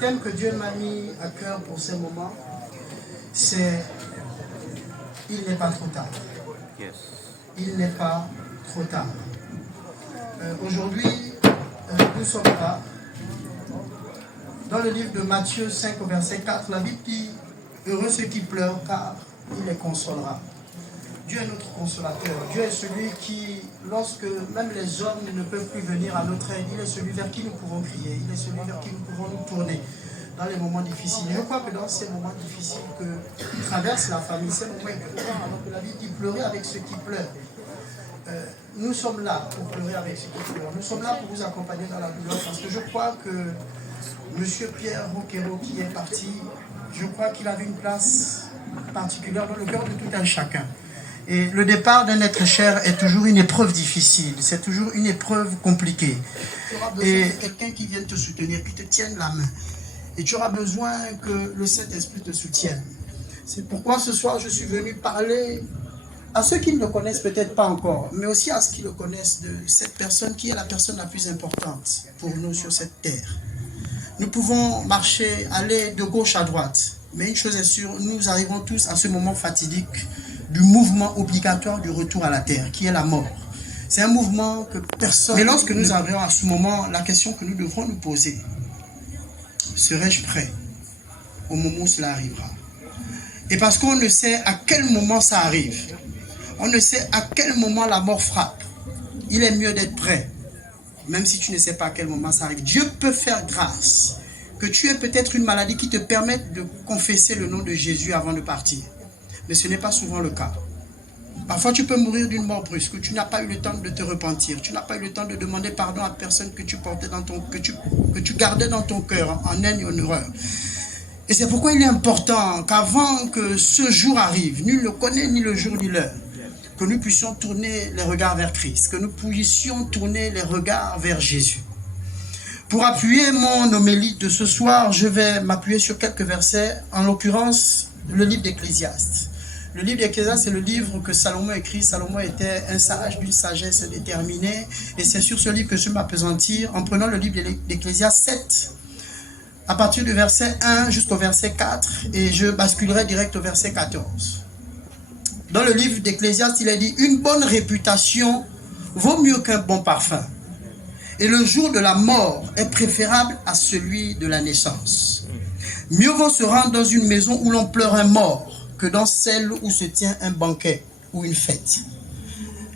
thème que Dieu m'a mis à cœur pour ce moment, c'est « Il n'est pas trop tard ». Il n'est pas trop tard. Aujourd'hui, nous sommes là. Dans le livre de Matthieu 5 au verset 4, la Bible dit « Heureux ceux qui pleurent, car il les consolera ». Dieu est notre consolateur. Dieu est celui qui, lorsque même les hommes ne peuvent plus venir à notre aide, il est celui vers qui nous pouvons crier. Il est celui vers qui nous pouvons nous tourner dans les moments difficiles. Je crois que dans ces moments difficiles que traverse la famille, ces moments éprouvants, alors que la Bible dit pleurer avec ceux qui pleurent. Nous sommes là pour pleurer avec ceux qui pleurent. Nous sommes là pour vous accompagner dans la douleur parce que je crois que M. Pierre Roquero qui est parti, je crois qu'il avait une place particulière dans le cœur de tout un chacun. Et le départ d'un être cher est toujours une épreuve difficile, c'est toujours une épreuve compliquée. Tu auras besoin de quelqu'un qui vienne te soutenir, qui te tienne la main. Et tu auras besoin que le Saint-Esprit te soutienne. C'est pourquoi ce soir je suis venu parler à ceux qui ne le connaissent peut-être pas encore, mais aussi à ceux qui le connaissent de cette personne qui est la personne la plus importante pour nous sur cette terre. Nous pouvons marcher, aller de gauche à droite, mais une chose est sûre, nous arrivons tous à ce moment fatidique du mouvement obligatoire du retour à la terre, qui est la mort. C'est un mouvement que personne... Mais lorsque nous arrivons à ce moment, la question que nous devrons nous poser, serai-je prêt au moment où cela arrivera? Et parce qu'on ne sait à quel moment ça arrive, on ne sait à quel moment la mort frappe, il est mieux d'être prêt, même si tu ne sais pas à quel moment ça arrive. Dieu peut faire grâce, que tu aies peut-être une maladie qui te permette de confesser le nom de Jésus avant de partir. Mais ce n'est pas souvent le cas. Parfois, tu peux mourir d'une mort brusque, tu n'as pas eu le temps de te repentir, tu n'as pas eu le temps de demander pardon à personne que tu portais dans ton, que tu gardais dans ton cœur en haine et en horreur. Et c'est pourquoi il est important qu'avant que ce jour arrive, nul ne connaît ni le jour ni l'heure, que nous puissions tourner les regards vers Christ, que nous puissions tourner les regards vers Jésus. Pour appuyer mon homélie de ce soir, je vais m'appuyer sur quelques versets, en l'occurrence le livre d'Ecclésiaste. Le livre d'Ecclésiaste, c'est le livre que Salomon écrit. Salomon était un sage d'une sagesse déterminée. Et c'est sur ce livre que je m'appesantir en prenant le livre d'Ecclésiaste 7, à partir du verset 1 jusqu'au verset 4. Et je basculerai direct au verset 14. Dans le livre d'Ecclésiaste, il est dit « Une bonne réputation vaut mieux qu'un bon parfum. Et le jour de la mort est préférable à celui de la naissance. Mieux vaut se rendre dans une maison où l'on pleure un mort que dans celle où se tient un banquet ou une fête.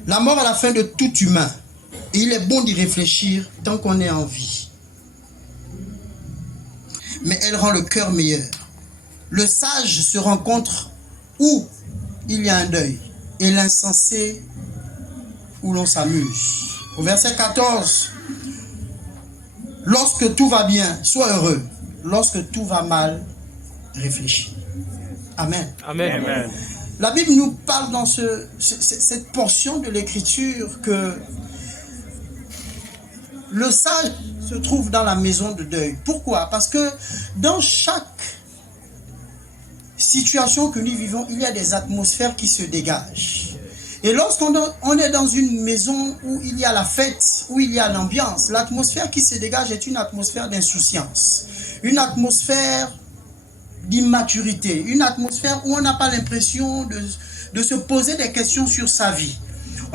La mort est la fin de tout humain, et il est bon d'y réfléchir tant qu'on est en vie. Mais elle rend le cœur meilleur. Le sage se rencontre où il y a un deuil, et l'insensé où l'on s'amuse. Au verset 14, lorsque tout va bien, sois heureux. Lorsque tout va mal, réfléchis. Amen. Amen. Amen. La Bible nous parle dans cette portion de l'Écriture que le sage se trouve dans la maison de deuil. Pourquoi? Parce que dans chaque situation que nous vivons, il y a des atmosphères qui se dégagent. Et lorsqu'on est dans une maison où il y a la fête, où il y a l'ambiance, l'atmosphère qui se dégage est une atmosphère d'insouciance, une atmosphère d'immaturité, une atmosphère où on n'a pas l'impression de se poser des questions sur sa vie.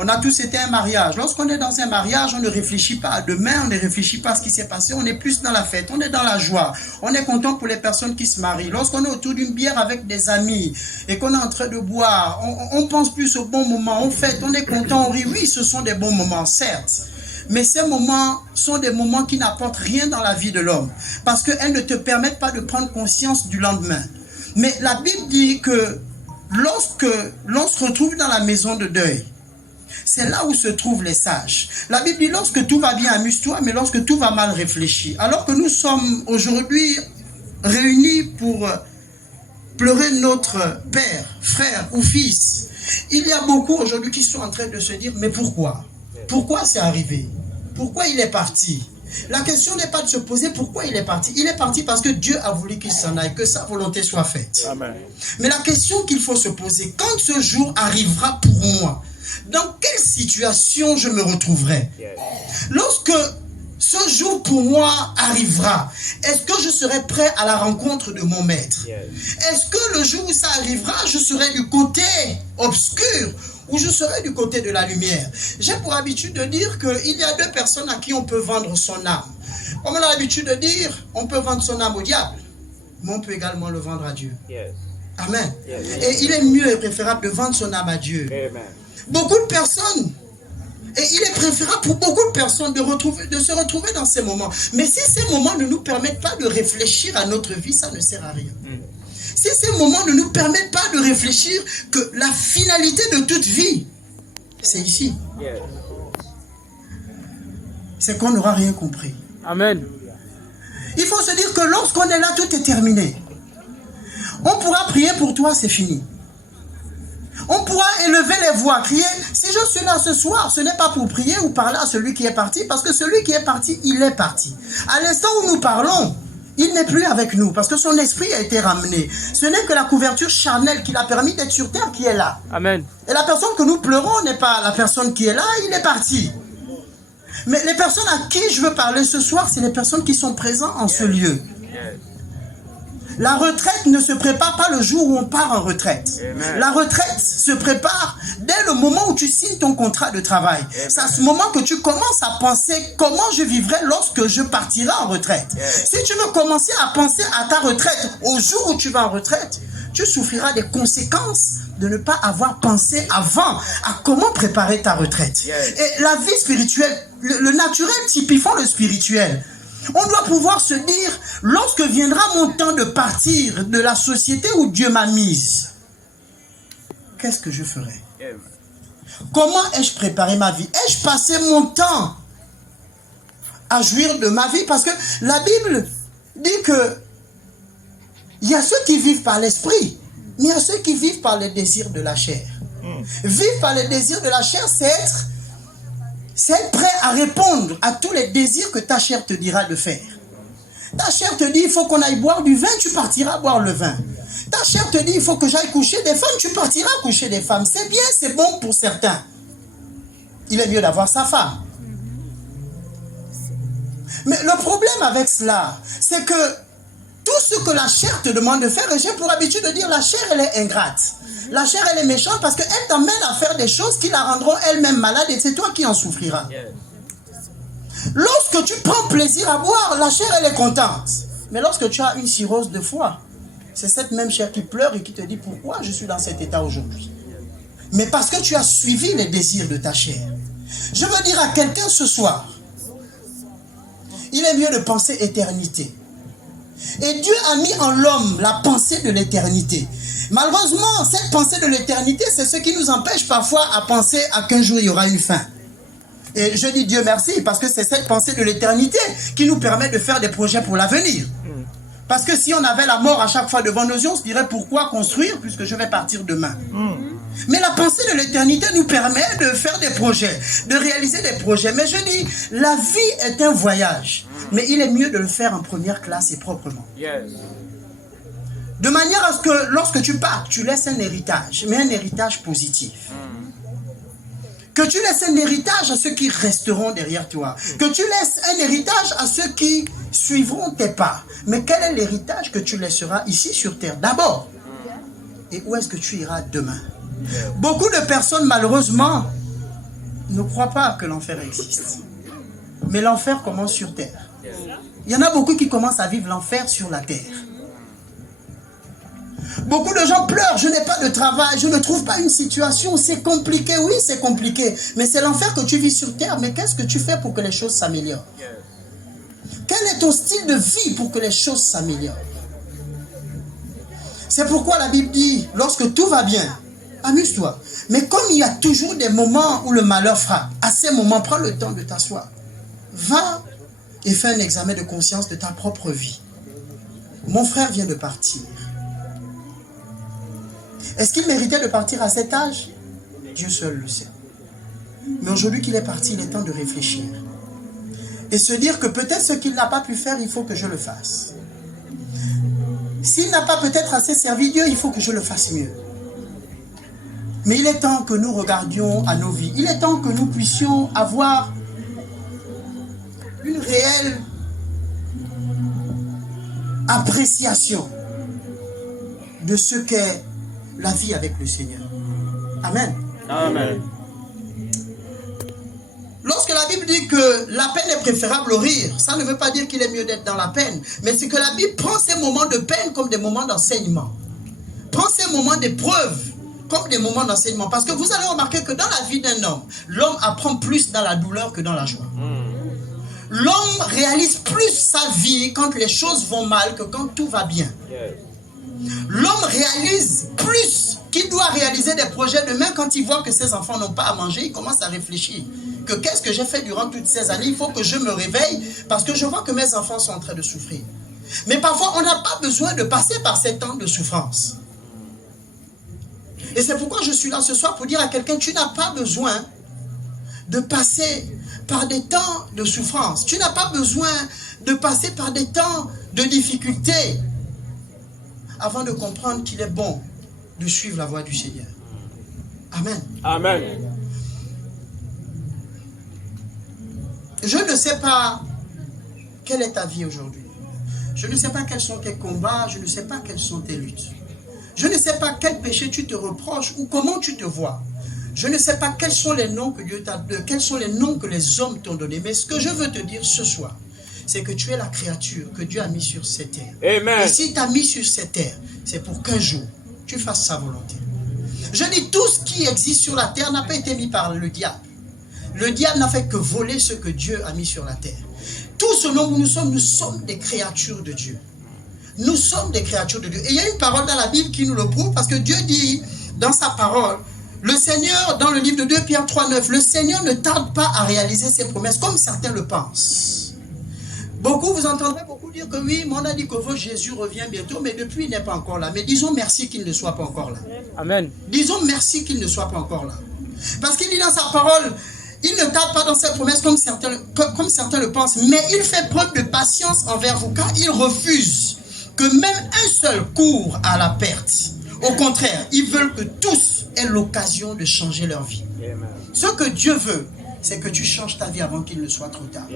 On a tous été un mariage. Lorsqu'on est dans un mariage, on ne réfléchit pas à demain, on ne réfléchit pas à ce qui s'est passé, on est plus dans la fête, on est dans la joie, on est content pour les personnes qui se marient. Lorsqu'on est autour d'une bière avec des amis et qu'on est en train de boire, on pense plus au bon moment, on fête, on est content, on rit. Oui, ce sont des bons moments, certes. Mais ces moments sont des moments qui n'apportent rien dans la vie de l'homme, parce qu'elles ne te permettent pas de prendre conscience du lendemain. Mais la Bible dit que lorsque l'on se retrouve dans la maison de deuil, c'est là où se trouvent les sages. La Bible dit, lorsque tout va bien, amuse-toi, mais lorsque tout va mal, réfléchis. Alors que nous sommes aujourd'hui réunis pour pleurer notre père, frère ou fils, il y a beaucoup aujourd'hui qui sont en train de se dire, mais pourquoi? Pourquoi c'est arrivé? Pourquoi il est parti? La question n'est pas de se poser pourquoi il est parti. Il est parti parce que Dieu a voulu qu'il s'en aille, que sa volonté soit faite. Amen. Mais la question qu'il faut se poser, quand ce jour arrivera pour moi, dans quelle situation je me retrouverai? Lorsque ce jour pour moi arrivera, est-ce que je serai prêt à la rencontre de mon maître? Est-ce que le jour où ça arrivera, je serai du côté obscur ou je serai du côté de la lumière? J'ai pour habitude de dire qu'il y a deux personnes à qui on peut vendre son âme. Comme on a l'habitude de dire, on peut vendre son âme au diable, mais on peut également le vendre à Dieu. Amen. Et il est mieux et préférable de vendre son âme à Dieu. Amen. Beaucoup de personnes, et il est préférable pour beaucoup de personnes de se retrouver dans ces moments. Mais si ces moments ne nous permettent pas de réfléchir à notre vie, ça ne sert à rien. Si ces moments ne nous permettent pas de réfléchir que la finalité de toute vie, c'est ici. C'est qu'on n'aura rien compris. Amen. Il faut se dire que lorsqu'on est là, tout est terminé. On pourra prier pour toi, c'est fini. On pourra élever les voix, crier. Si je suis là ce soir, ce n'est pas pour prier ou parler à celui qui est parti, parce que celui qui est parti, il est parti. À l'instant où nous parlons, il n'est plus avec nous, parce que son esprit a été ramené. Ce n'est que la couverture charnelle qui l'a permis d'être sur terre qui est là. Amen. Et la personne que nous pleurons n'est pas la personne qui est là, il est parti. Mais les personnes à qui je veux parler ce soir, c'est les personnes qui sont présentes en ce lieu. La retraite ne se prépare pas le jour où on part en retraite. Amen. La retraite se prépare dès le moment où tu signes ton contrat de travail. C'est à ce moment que tu commences à penser comment je vivrai lorsque je partirai en retraite. Si tu veux commencer à penser à ta retraite au jour où tu vas en retraite, tu souffriras des conséquences de ne pas avoir pensé avant à comment préparer ta retraite. Et la vie spirituelle, le naturel typifiant le spirituel. On doit pouvoir se dire, lorsque viendra mon temps de partir de la société où Dieu m'a mise, qu'est-ce que je ferai? Comment ai-je préparé ma vie? Ai-je passé mon temps à jouir de ma vie? Parce que la Bible dit que il y a ceux qui vivent par l'esprit, mais il y a ceux qui vivent par les désirs de la chair. Vivre par les désirs de la chair, c'est être prêt à répondre à tous les désirs que ta chair te dira de faire. Ta chair te dit, il faut qu'on aille boire du vin, tu partiras boire le vin. Ta chair te dit, il faut que j'aille coucher des femmes, tu partiras coucher des femmes. C'est bien, c'est bon pour certains. Il est mieux d'avoir sa femme. Mais le problème avec cela, c'est que tout ce que la chair te demande de faire, et j'ai pour habitude de dire, la chair, elle est ingrate. La chair, elle est méchante parce qu'elle t'emmène à faire des choses qui la rendront elle-même malade et c'est toi qui en souffriras. Lorsque tu prends plaisir à boire, la chair, elle est contente. Mais lorsque tu as une cirrhose de foie, c'est cette même chair qui pleure et qui te dit pourquoi je suis dans cet état aujourd'hui. Mais parce que tu as suivi les désirs de ta chair. Je veux dire à quelqu'un ce soir, il est mieux de penser éternité. Et Dieu a mis en l'homme la pensée de l'éternité. Malheureusement, cette pensée de l'éternité, c'est ce qui nous empêche parfois à penser à qu'un jour il y aura une fin. Et je dis Dieu merci parce que c'est cette pensée de l'éternité qui nous permet de faire des projets pour l'avenir. Parce que si on avait la mort à chaque fois devant nos yeux, on se dirait pourquoi construire puisque je vais partir demain. Mais la pensée de l'éternité nous permet de faire des projets, de réaliser des projets. Mais je dis, la vie est un voyage. Mais il est mieux de le faire en première classe et proprement. De manière à ce que lorsque tu pars, tu laisses un héritage, mais un héritage positif. Que tu laisses un héritage à ceux qui resteront derrière toi. Que tu laisses un héritage à ceux qui suivront tes pas. Mais quel est l'héritage que tu laisseras ici sur terre d'abord? Et où est-ce que tu iras demain? Beaucoup de personnes, malheureusement, ne croient pas que l'enfer existe. Mais l'enfer commence sur terre. Il y en a beaucoup qui commencent à vivre l'enfer sur la terre. Beaucoup de gens pleurent, je n'ai pas de travail, je ne trouve pas une situation, c'est compliqué, oui c'est compliqué, mais c'est l'enfer que tu vis sur terre, mais qu'est-ce que tu fais pour que les choses s'améliorent? Quel est ton style de vie pour que les choses s'améliorent? C'est pourquoi la Bible dit, lorsque tout va bien, amuse-toi. Mais comme il y a toujours des moments où le malheur frappe, à ces moments, prends le temps de t'asseoir. Va et fais un examen de conscience de ta propre vie. Mon frère vient de partir. Est-ce qu'il méritait de partir à cet âge? Dieu seul le sait. Mais aujourd'hui qu'il est parti, il est temps de réfléchir. Et se dire que peut-être ce qu'il n'a pas pu faire, il faut que je le fasse. S'il n'a pas peut-être assez servi Dieu, il faut que je le fasse mieux. Mais il est temps que nous regardions à nos vies. Il est temps que nous puissions avoir une réelle appréciation de ce qu'est la vie avec le Seigneur. Amen. Amen. Lorsque la Bible dit que la peine est préférable au rire, ça ne veut pas dire qu'il est mieux d'être dans la peine, mais c'est que la Bible prend ces moments de peine comme des moments d'enseignement. Prend ces moments d'épreuve comme des moments d'enseignement. Parce que vous allez remarquer que dans la vie d'un homme, l'homme apprend plus dans la douleur que dans la joie. L'homme réalise plus sa vie quand les choses vont mal que quand tout va bien. L'homme réalise plus qu'il doit réaliser des projets demain quand il voit que ses enfants n'ont pas à manger. Il commence à réfléchir que qu'est-ce que j'ai fait durant toutes ces années. Il faut que je me réveille parce que je vois que mes enfants sont en train de souffrir. Mais parfois, on n'a pas besoin de passer par ces temps de souffrance. Et c'est pourquoi je suis là ce soir pour dire à quelqu'un, tu n'as pas besoin de passer par des temps de souffrance. Tu n'as pas besoin de passer par des temps de difficulté avant de comprendre qu'il est bon de suivre la voie du Seigneur. Amen. Amen. Je ne sais pas quelle est ta vie aujourd'hui. Je ne sais pas quels sont tes combats. Je ne sais pas quelles sont tes luttes. Je ne sais pas quel péché tu te reproches ou comment tu te vois. Je ne sais pas quels sont les noms que Dieu t'a donné, quels sont les noms que les hommes t'ont donnés. Mais ce que je veux te dire ce soir, c'est que tu es la créature que Dieu a mis sur cette terre. Amen. Et s'il t'a mis sur cette terre, c'est pour qu'un jour, tu fasses sa volonté. Je dis, tout ce qui existe sur la terre n'a pas été mis par le diable. Le diable n'a fait que voler ce que Dieu a mis sur la terre. Tout ce nom où nous sommes des créatures de Dieu. Nous sommes des créatures de Dieu. Et il y a une parole dans la Bible qui nous le prouve, parce que Dieu dit dans sa parole, le Seigneur, dans le livre de 2 Pierre 3,9, le Seigneur ne tarde pas à réaliser ses promesses, comme certains le pensent. Beaucoup, vous entendrez beaucoup dire que oui, mais on a dit que votre Jésus revient bientôt, mais depuis il n'est pas encore là. Mais disons merci qu'il ne soit pas encore là. Amen. Disons merci qu'il ne soit pas encore là. Parce qu'il dit dans sa parole, il ne tarde pas dans ses promesses comme certains le pensent, mais il fait preuve de patience envers vous, car il refuse que même un seul court à la perte. Au contraire, ils veulent que tous aient l'occasion de changer leur vie. Amen. Ce que Dieu veut, c'est que tu changes ta vie avant qu'il ne soit trop tard.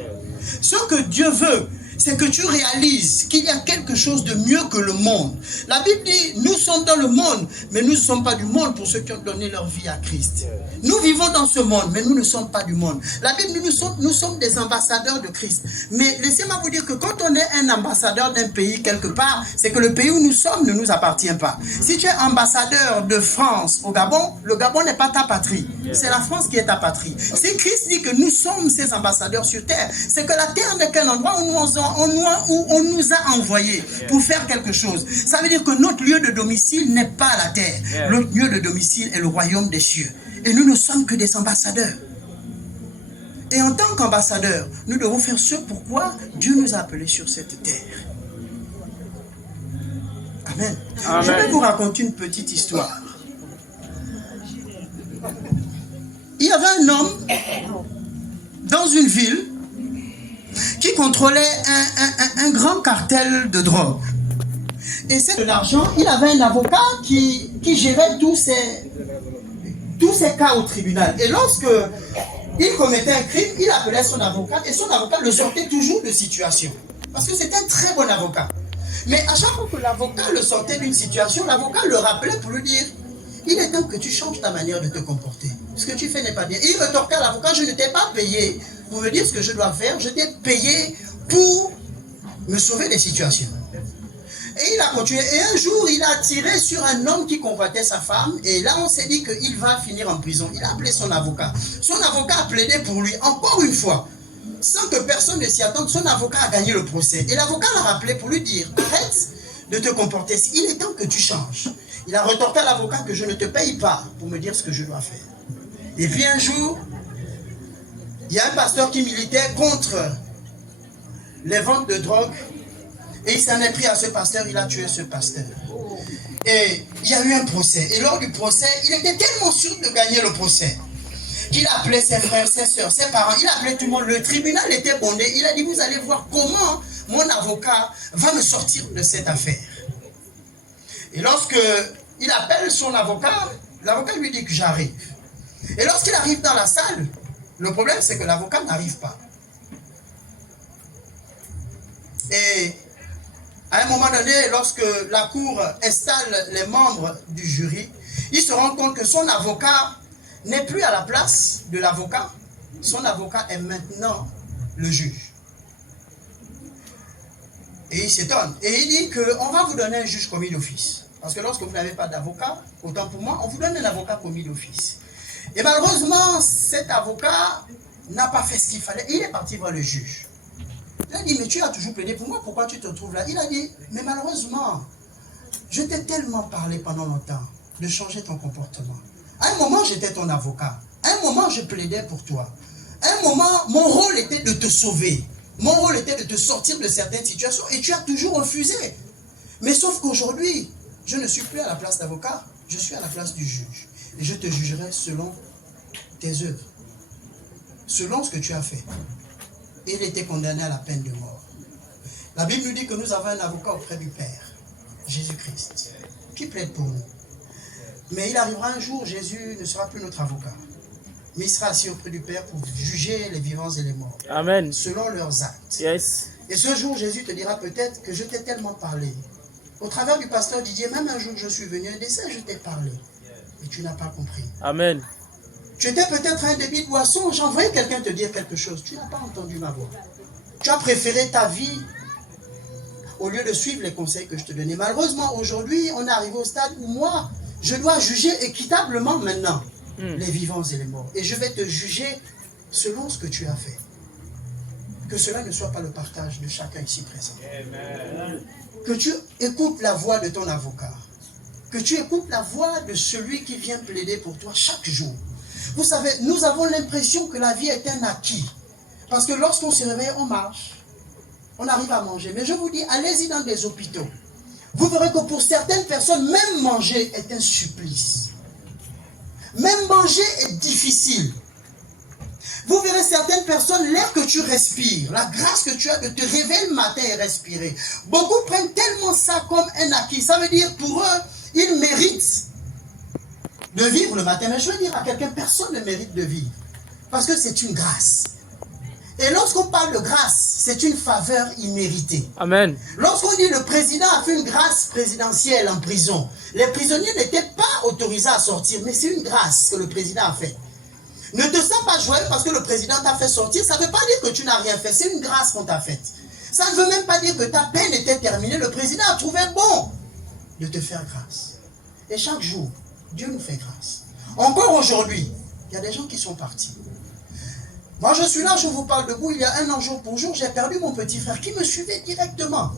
Ce que Dieu veut, c'est que tu réalises qu'il y a quelque chose de mieux que le monde. La Bible dit, nous sommes dans le monde, mais nous ne sommes pas du monde pour ceux qui ont donné leur vie à Christ. Nous vivons dans ce monde, mais nous ne sommes pas du monde. La Bible dit, nous sommes des ambassadeurs de Christ. Mais laissez-moi vous dire que quand on est un ambassadeur d'un pays quelque part, c'est que le pays où nous sommes ne nous appartient pas. Si tu es ambassadeur de France au Gabon, le Gabon n'est pas ta patrie. C'est la France qui est ta patrie. Si Christ dit que nous sommes ses ambassadeurs sur terre, c'est que la terre n'est qu'un endroit où on nous a envoyés pour faire quelque chose. Ça veut dire que notre lieu de domicile n'est pas la terre. Notre lieu de domicile est le royaume des cieux. Et nous ne sommes que des ambassadeurs. Et en tant qu'ambassadeurs, nous devons faire ce pourquoi Dieu nous a appelés sur cette terre. Amen. Amen. Je vais vous raconter une petite histoire. Il y avait un homme dans une ville qui contrôlait un grand cartel de drogue. Et c'est de l'argent. Il avait un avocat qui gérait tous ces cas au tribunal. Et lorsque il commettait un crime, il appelait son avocat et son avocat le sortait toujours de situation. Parce que c'était un très bon avocat. Mais à chaque fois que l'avocat le sortait d'une situation, l'avocat le rappelait pour lui dire, il est temps que tu changes ta manière de te comporter. Ce que tu fais n'est pas bien. Et il retorquait à l'avocat, je ne t'ai pas payé pour me dire ce que je dois faire, je t'ai payé pour me sauver des situations. Et il a continué. Et un jour, il a tiré sur un homme qui convoitait sa femme. Et là, on s'est dit qu'il va finir en prison. Il a appelé son avocat. Son avocat a plaidé pour lui, encore une fois. Sans que personne ne s'y attende, son avocat a gagné le procès. Et l'avocat l'a rappelé pour lui dire, arrête de te comporter. Il est temps que tu changes. Il a retorqué à l'avocat que je ne te paye pas pour me dire ce que je dois faire. Et puis un jour, il y a un pasteur qui militait contre les ventes de drogue. Et il s'en est pris à ce pasteur, il a tué ce pasteur. Et il y a eu un procès. Et lors du procès, il était tellement sûr de gagner le procès qu'il a appelé ses frères, ses soeurs, ses parents. Il a appelé tout le monde. Le tribunal était bondé. Il a dit, vous allez voir comment mon avocat va me sortir de cette affaire. Et lorsque il appelle son avocat, l'avocat lui dit que j'arrive. Et lorsqu'il arrive dans la salle, le problème c'est que l'avocat n'arrive pas. Et À un moment donné, lorsque la cour installe les membres du jury, il se rend compte que son avocat n'est plus à la place de l'avocat. Son avocat est maintenant le juge. Et il s'étonne. Et il dit qu'on va vous donner un juge commis d'office. Parce que lorsque vous n'avez pas d'avocat, autant pour moi, on vous donne un avocat commis d'office. Et malheureusement, cet avocat n'a pas fait ce qu'il fallait. Il est parti voir le juge. Il a dit, mais tu as toujours plaidé pour moi, pourquoi tu te trouves là? Il a dit, mais malheureusement, je t'ai tellement parlé pendant longtemps de changer ton comportement. À un moment, j'étais ton avocat. À un moment, je plaidais pour toi. À un moment, mon rôle était de te sauver. Mon rôle était de te sortir de certaines situations et tu as toujours refusé. Mais sauf qu'aujourd'hui, je ne suis plus à la place d'avocat, je suis à la place du juge. Et je te jugerai selon tes œuvres, selon ce que tu as fait. Et il était condamné à la peine de mort. La Bible nous dit que nous avons un avocat auprès du Père, Jésus-Christ, qui plaide pour nous. Mais il arrivera un jour, Jésus ne sera plus notre avocat. Mais il sera assis auprès du Père pour juger les vivants et les morts. Amen. Selon leurs actes. Yes. Et ce jour, Jésus te dira peut-être que je t'ai tellement parlé. Au travers du pasteur Didier, même un jour que je suis venu, un dessin, je t'ai parlé. Et tu n'as pas compris. Amen. Tu étais peut-être un débit de boisson, j'ai envoyé quelqu'un te dire quelque chose. Tu n'as pas entendu ma voix. Tu as préféré ta vie au lieu de suivre les conseils que je te donnais. Malheureusement, aujourd'hui, on est arrivé au stade où moi, je dois juger équitablement maintenant les vivants et les morts. Et je vais te juger selon ce que tu as fait. Que cela ne soit pas le partage de chacun ici présent. Amen. Que tu écoutes la voix de ton avocat. Que tu écoutes la voix de celui qui vient plaider pour toi chaque jour. Vous savez, nous avons l'impression que la vie est un acquis. Parce que lorsqu'on se réveille, on marche. On arrive à manger. Mais je vous dis, allez-y dans des hôpitaux. Vous verrez que pour certaines personnes, même manger est un supplice. Même manger est difficile. Vous verrez certaines personnes, l'air que tu respires, la grâce que tu as de te réveiller le matin et respirer. Beaucoup prennent tellement ça comme un acquis. Ça veut dire pour eux, ils méritent de vivre le matin. Mais je veux dire à quelqu'un, personne ne mérite de vivre. Parce que c'est une grâce. Et lorsqu'on parle de grâce, c'est une faveur imméritée. Amen. Lorsqu'on dit le président a fait une grâce présidentielle en prison, les prisonniers n'étaient pas autorisés à sortir, mais c'est une grâce que le président a fait. Ne te sens pas joyeux parce que le président t'a fait sortir, ça ne veut pas dire que tu n'as rien fait, c'est une grâce qu'on t'a faite. Ça ne veut même pas dire que ta peine était terminée, le président a trouvé bon de te faire grâce. Et chaque jour, Dieu nous fait grâce. Encore aujourd'hui, il y a des gens qui sont partis. Moi, je suis là, je vous parle debout. Il y a un an, jour pour jour, j'ai perdu mon petit frère qui me suivait directement.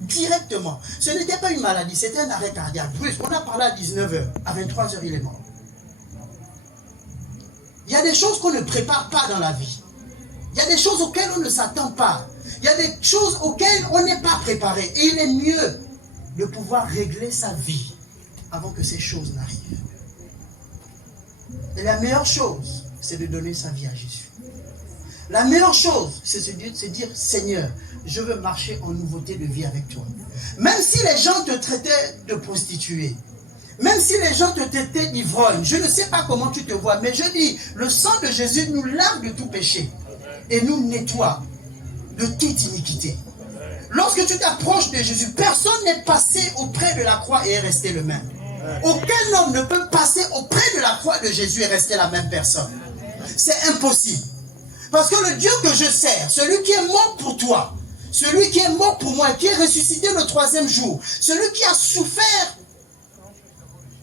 Directement. Ce n'était pas une maladie, c'était un arrêt cardiaque brusque. On a parlé à 19h. À 23h, il est mort. Il y a des choses qu'on ne prépare pas dans la vie. Il y a des choses auxquelles on ne s'attend pas. Il y a des choses auxquelles on n'est pas préparé. Et il est mieux de pouvoir régler sa vie avant que ces choses n'arrivent. Et la meilleure chose, c'est de donner sa vie à Jésus. La meilleure chose, c'est de dire, Seigneur, je veux marcher en nouveauté de vie avec toi. Même si les gens te traitaient de prostituée, même si les gens te traitaient d'ivrogne, je ne sais pas comment tu te vois, mais je dis, le sang de Jésus nous lave de tout péché et nous nettoie de toute iniquité. Lorsque tu t'approches de Jésus, personne n'est passé auprès de la croix et est resté le même. Aucun homme ne peut passer auprès de la croix de Jésus et rester la même personne. C'est impossible. Parce que le Dieu que je sers, celui qui est mort pour toi, celui qui est mort pour moi, qui est ressuscité le 3e jour, celui qui a souffert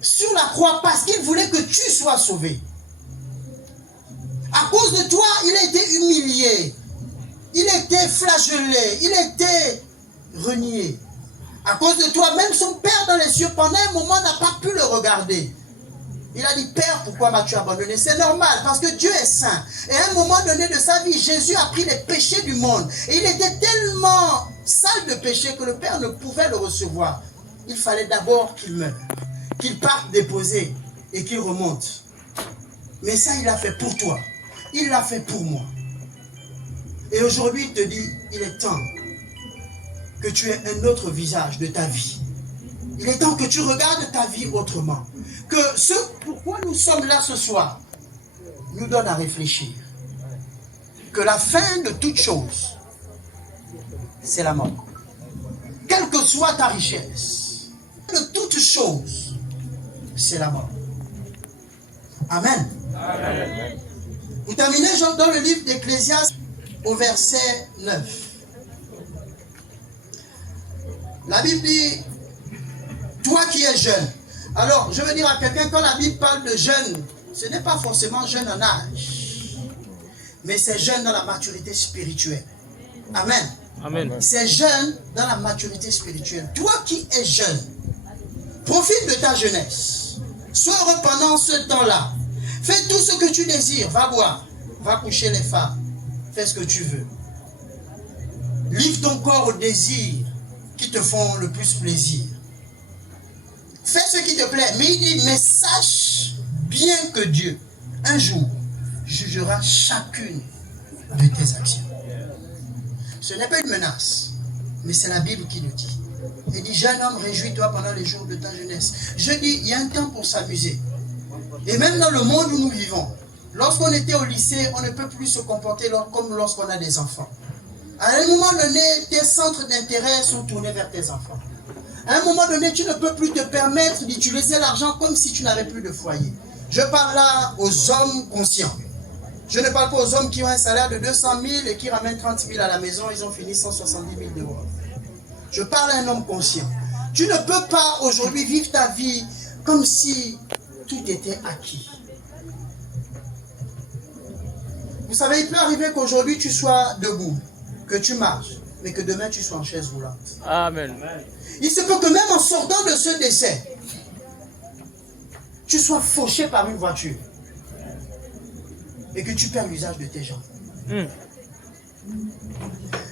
sur la croix parce qu'il voulait que tu sois sauvé. À cause de toi, il a été humilié, il a été flagellé, il a été renié. À cause de toi, même son père dans les cieux, pendant un moment, n'a pas pu le regarder. Il a dit, Père, pourquoi m'as-tu abandonné? C'est normal, parce que Dieu est saint. Et à un moment donné de sa vie, Jésus a pris les péchés du monde. Et il était tellement sale de péché que le Père ne pouvait le recevoir. Il fallait d'abord qu'il meure, qu'il parte déposer et qu'il remonte. Mais ça, il l'a fait pour toi. Il l'a fait pour moi. Et aujourd'hui, il te dit, il est temps que tu aies un autre visage de ta vie. Il est temps que tu regardes ta vie autrement. Que ce pourquoi nous sommes là ce soir nous donne à réfléchir. Que la fin de toute chose, c'est la mort. quelle que soit ta richesse, de toute chose, c'est la mort. Amen. Amen. Vous terminez dans le livre d'Ecclésiaste au verset 9. La Bible dit, toi qui es jeune. Alors, je veux dire à quelqu'un, quand la Bible parle de jeune, ce n'est pas forcément jeune en âge, mais c'est jeune dans la maturité spirituelle. Amen. Amen. C'est jeune dans la maturité spirituelle. Toi qui es jeune, profite de ta jeunesse. Sois heureux pendant ce temps-là. Fais tout ce que tu désires. Va boire, va coucher les femmes. Fais ce que tu veux. Livre ton corps aux désirs qui te font le plus plaisir. Fais ce qui te plaît. Mais il dit, mais sache bien que Dieu, un jour, jugera chacune de tes actions. Ce n'est pas une menace, mais c'est la Bible qui le dit. Il dit, jeune homme, réjouis-toi pendant les jours de ta jeunesse. Je dis, il y a un temps pour s'amuser. Et même dans le monde où nous vivons, lorsqu'on était au lycée, on ne peut plus se comporter comme lorsqu'on a des enfants. À un moment donné, tes centres d'intérêt sont tournés vers tes enfants. À un moment donné, tu ne peux plus te permettre d'utiliser l'argent comme si tu n'avais plus de foyer. Je parle là aux hommes conscients. Je ne parle pas aux hommes qui ont un salaire de 200 000 et qui ramènent 30 000 à la maison, ils ont fini 170 000 dehors. Je parle à un homme conscient. Tu ne peux pas aujourd'hui vivre ta vie comme si tout était acquis. Vous savez, il peut arriver qu'aujourd'hui tu sois debout, que tu marches, mais que demain tu sois en chaise roulante. Amen. Il se peut que même en sortant de ce décès, tu sois fauché par une voiture et que tu perds l'usage de tes jambes.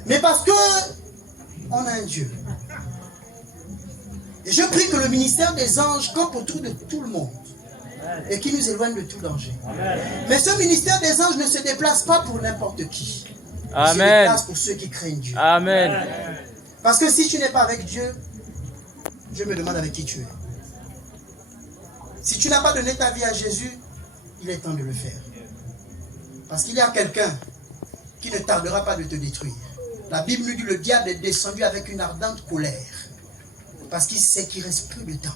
Mais parce que on a un Dieu. Et je prie que le ministère des anges campe autour de tout le monde et qui nous éloigne de tout danger. Amen. Mais ce ministère des anges ne se déplace pas pour n'importe qui. Il se déplace pour ceux qui craignent Dieu. Amen. Parce que si tu n'es pas avec Dieu, je me demande avec qui tu es. Si tu n'as pas donné ta vie à Jésus, il est temps de le faire. Parce qu'il y a quelqu'un qui ne tardera pas de te détruire. La Bible nous dit que le diable est descendu avec une ardente colère. Parce qu'il sait qu'il reste peu de temps.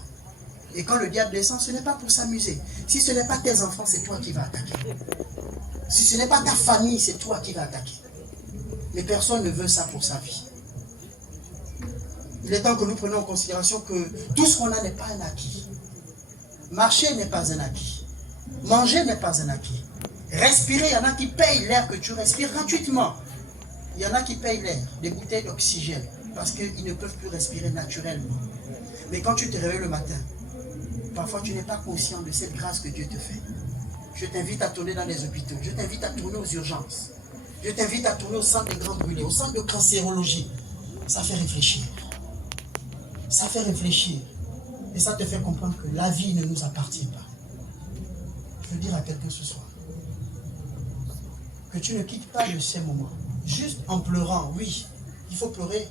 Et quand le diable descend, ce n'est pas pour s'amuser. Si ce n'est pas tes enfants, c'est toi qui vas attaquer. Si ce n'est pas ta famille, c'est toi qui vas attaquer. Mais personne ne veut ça pour sa vie. Il est temps que nous prenions en considération que tout ce qu'on a n'est pas un acquis. Marcher n'est pas un acquis. Manger n'est pas un acquis. Respirer, il y en a qui payent l'air que tu respires gratuitement. Il y en a qui payent l'air, des bouteilles d'oxygène, parce qu'ils ne peuvent plus respirer naturellement. Mais quand tu te réveilles le matin, parfois tu n'es pas conscient de cette grâce que Dieu te fait. Je t'invite à tourner dans les hôpitaux, je t'invite à tourner aux urgences, je t'invite à tourner au centre des grands brûlés, au centre de cancérologie. Ça fait réfléchir. Ça fait réfléchir. Et ça te fait comprendre que la vie ne nous appartient pas. Je veux dire à quelqu'un ce soir, que tu ne quittes pas de ces moments. Juste en pleurant, oui, il faut pleurer,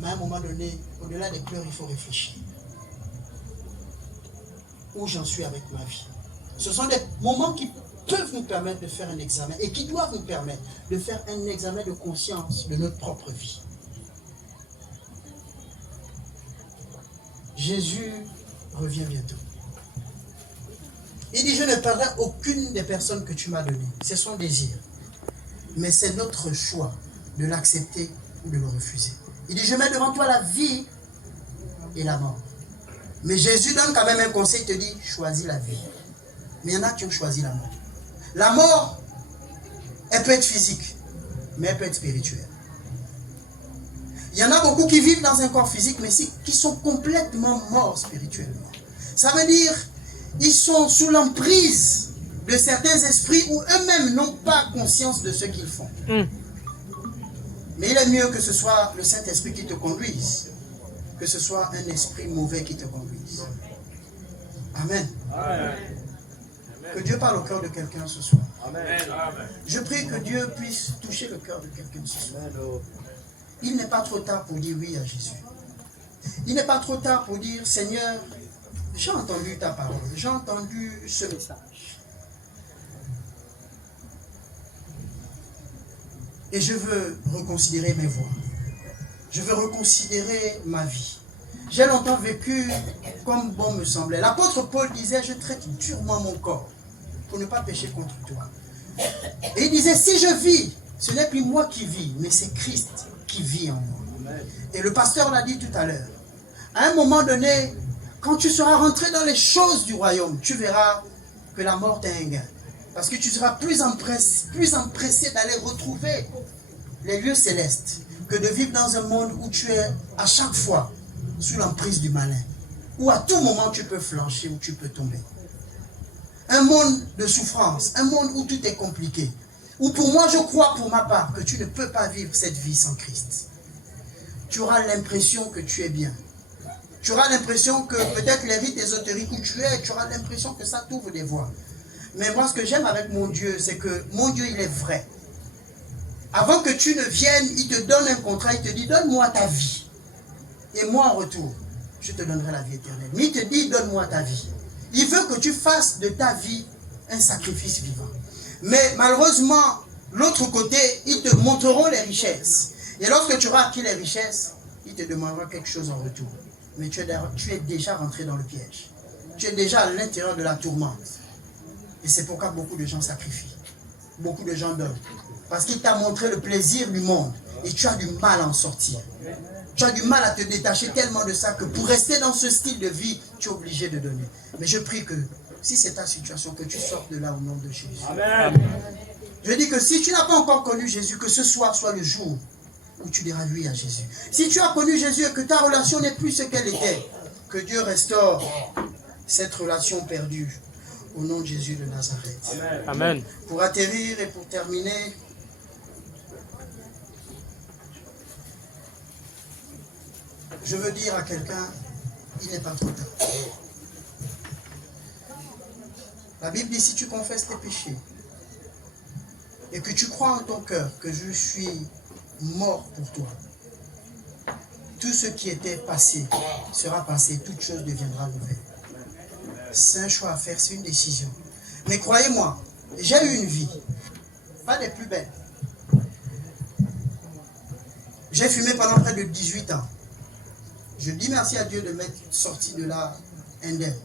mais à un moment donné, au-delà des pleurs, il faut réfléchir. Où j'en suis avec ma vie. Ce sont des moments qui peuvent nous permettre de faire un examen et qui doivent nous permettre de faire un examen de conscience de notre propre vie. Jésus revient bientôt. Il dit, je ne perdrai aucune des personnes que tu m'as données. C'est son désir. Mais c'est notre choix de l'accepter ou de le refuser. Il dit, je mets devant toi la vie et la mort. Mais Jésus donne quand même un conseil, il te dit, choisis la vie. Mais il y en a qui ont choisi la mort. La mort, elle peut être physique, mais elle peut être spirituelle. Il y en a beaucoup qui vivent dans un corps physique, mais qui sont complètement morts spirituellement. Ça veut dire, ils sont sous l'emprise de certains esprits où eux-mêmes n'ont pas conscience de ce qu'ils font. Mais il est mieux que ce soit le Saint-Esprit qui te conduise, que ce soit un esprit mauvais qui te conduise. Amen. Amen. Que Dieu parle au cœur de quelqu'un ce soir. Amen. Je prie que Dieu puisse toucher le cœur de quelqu'un ce soir. Il n'est pas trop tard pour dire oui à Jésus. Il n'est pas trop tard pour dire, Seigneur, j'ai entendu ta parole, j'ai entendu ce message. Et je veux reconsidérer mes voies. Je veux reconsidérer ma vie. J'ai longtemps vécu comme bon me semblait. L'apôtre Paul disait, je traite durement mon corps pour ne pas pécher contre toi. Et il disait, si je vis, ce n'est plus moi qui vis, mais c'est Christ qui vit en moi. Et le pasteur l'a dit tout à l'heure. À un moment donné, quand tu seras rentré dans les choses du royaume, tu verras que la mort est un gain. Parce que tu seras plus empressé d'aller retrouver les lieux célestes que de vivre dans un monde où tu es à chaque fois sous l'emprise du malin. Où à tout moment tu peux flancher, où tu peux tomber. Un monde de souffrance, un monde où tout est compliqué. Où pour moi, je crois pour ma part que tu ne peux pas vivre cette vie sans Christ. Tu auras l'impression que tu es bien. Tu auras l'impression que peut-être les rites ésotériques où tu auras l'impression que ça t'ouvre des voies. Mais moi, ce que j'aime avec mon Dieu, c'est que mon Dieu, il est vrai. Avant que tu ne viennes, il te donne un contrat, il te dit, donne-moi ta vie. Et moi, en retour, je te donnerai la vie éternelle. Mais il te dit, donne-moi ta vie. Il veut que tu fasses de ta vie un sacrifice vivant. Mais malheureusement, l'autre côté, ils te montreront les richesses. Et lorsque tu auras acquis les richesses, il te demandera quelque chose en retour. Mais tu es déjà rentré dans le piège. Tu es déjà à l'intérieur de la tourmente. Et c'est pourquoi beaucoup de gens sacrifient. Beaucoup de gens donnent. Parce qu'il t'a montré le plaisir du monde. Et tu as du mal à en sortir. Tu as du mal à te détacher tellement de ça que pour rester dans ce style de vie, tu es obligé de donner. Mais je prie que, si c'est ta situation, que tu sortes de là au nom de Jésus. Amen. Je dis que si tu n'as pas encore connu Jésus, que ce soir soit le jour où tu diras oui à Jésus. Si tu as connu Jésus et que ta relation n'est plus ce qu'elle était, que Dieu restaure cette relation perdue. Au nom de Jésus de Nazareth. Amen. Amen. Pour atterrir et pour terminer, je veux dire à quelqu'un, il n'est pas trop tard. La Bible dit, si tu confesses tes péchés et que tu crois en ton cœur que je suis mort pour toi, tout ce qui était passé sera passé, toute chose deviendra nouvelle. C'est un choix à faire, c'est une décision. Mais croyez-moi, j'ai eu une vie, pas des plus belles. J'ai fumé pendant près de 18 ans. Je dis merci à Dieu de m'être sorti de là indemne.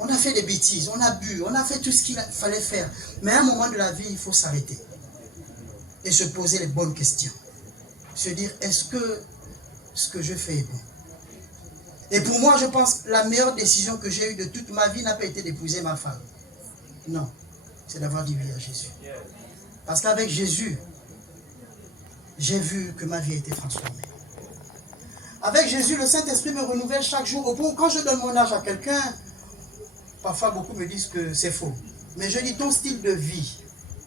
On a fait des bêtises, on a bu, on a fait tout ce qu'il fallait faire. Mais à un moment de la vie, il faut s'arrêter et se poser les bonnes questions. Se dire, est-ce que ce que je fais est bon? Et pour moi, je pense que la meilleure décision que j'ai eue de toute ma vie n'a pas été d'épouser ma femme. Non, c'est d'avoir dit oui à Jésus. Parce qu'avec Jésus, j'ai vu que ma vie a été transformée. Avec Jésus, le Saint-Esprit me renouvelle chaque jour. Au point, quand je donne mon âge à quelqu'un, parfois beaucoup me disent que c'est faux. Mais je dis, ton style de vie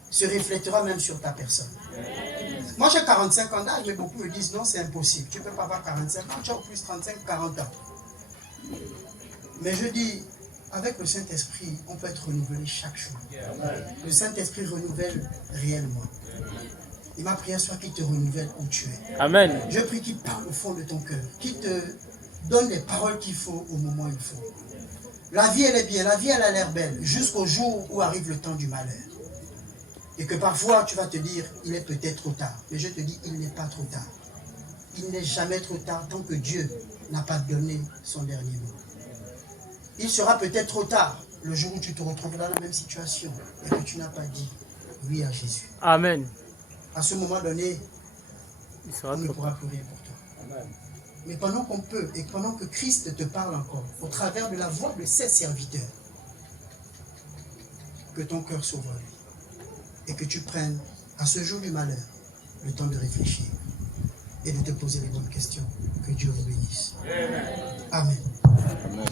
se reflètera même sur ta personne. Moi, j'ai 45 ans d'âge, mais beaucoup me disent non, c'est impossible. Tu ne peux pas avoir 45 ans, tu as au plus 35, 40 ans. Mais je dis, avec le Saint-Esprit, on peut être renouvelé chaque jour. Le Saint-Esprit renouvelle réellement. Et ma prière soit qu'il te renouvelle où tu es. Amen. Je prie qu'il parle au fond de ton cœur, qu'il te donne les paroles qu'il faut au moment où il faut. La vie, elle est bien, la vie, elle a l'air belle, jusqu'au jour où arrive le temps du malheur. Et que parfois, tu vas te dire, il est peut-être trop tard. Mais je te dis, il n'est pas trop tard. Il n'est jamais trop tard tant que Dieu n'a pas donné son dernier mot. Il sera peut-être trop tard le jour où tu te retrouveras dans la même situation et que tu n'as pas dit oui à Jésus. Amen. À ce moment donné, on ne pourra plus rien pour toi. Amen. Mais pendant qu'on peut et pendant que Christ te parle encore, au travers de la voix de ses serviteurs, que ton cœur s'ouvre à lui et que tu prennes à ce jour du malheur le temps de réfléchir et de te poser les bonnes questions. Que Dieu vous bénisse. Amen. Amen.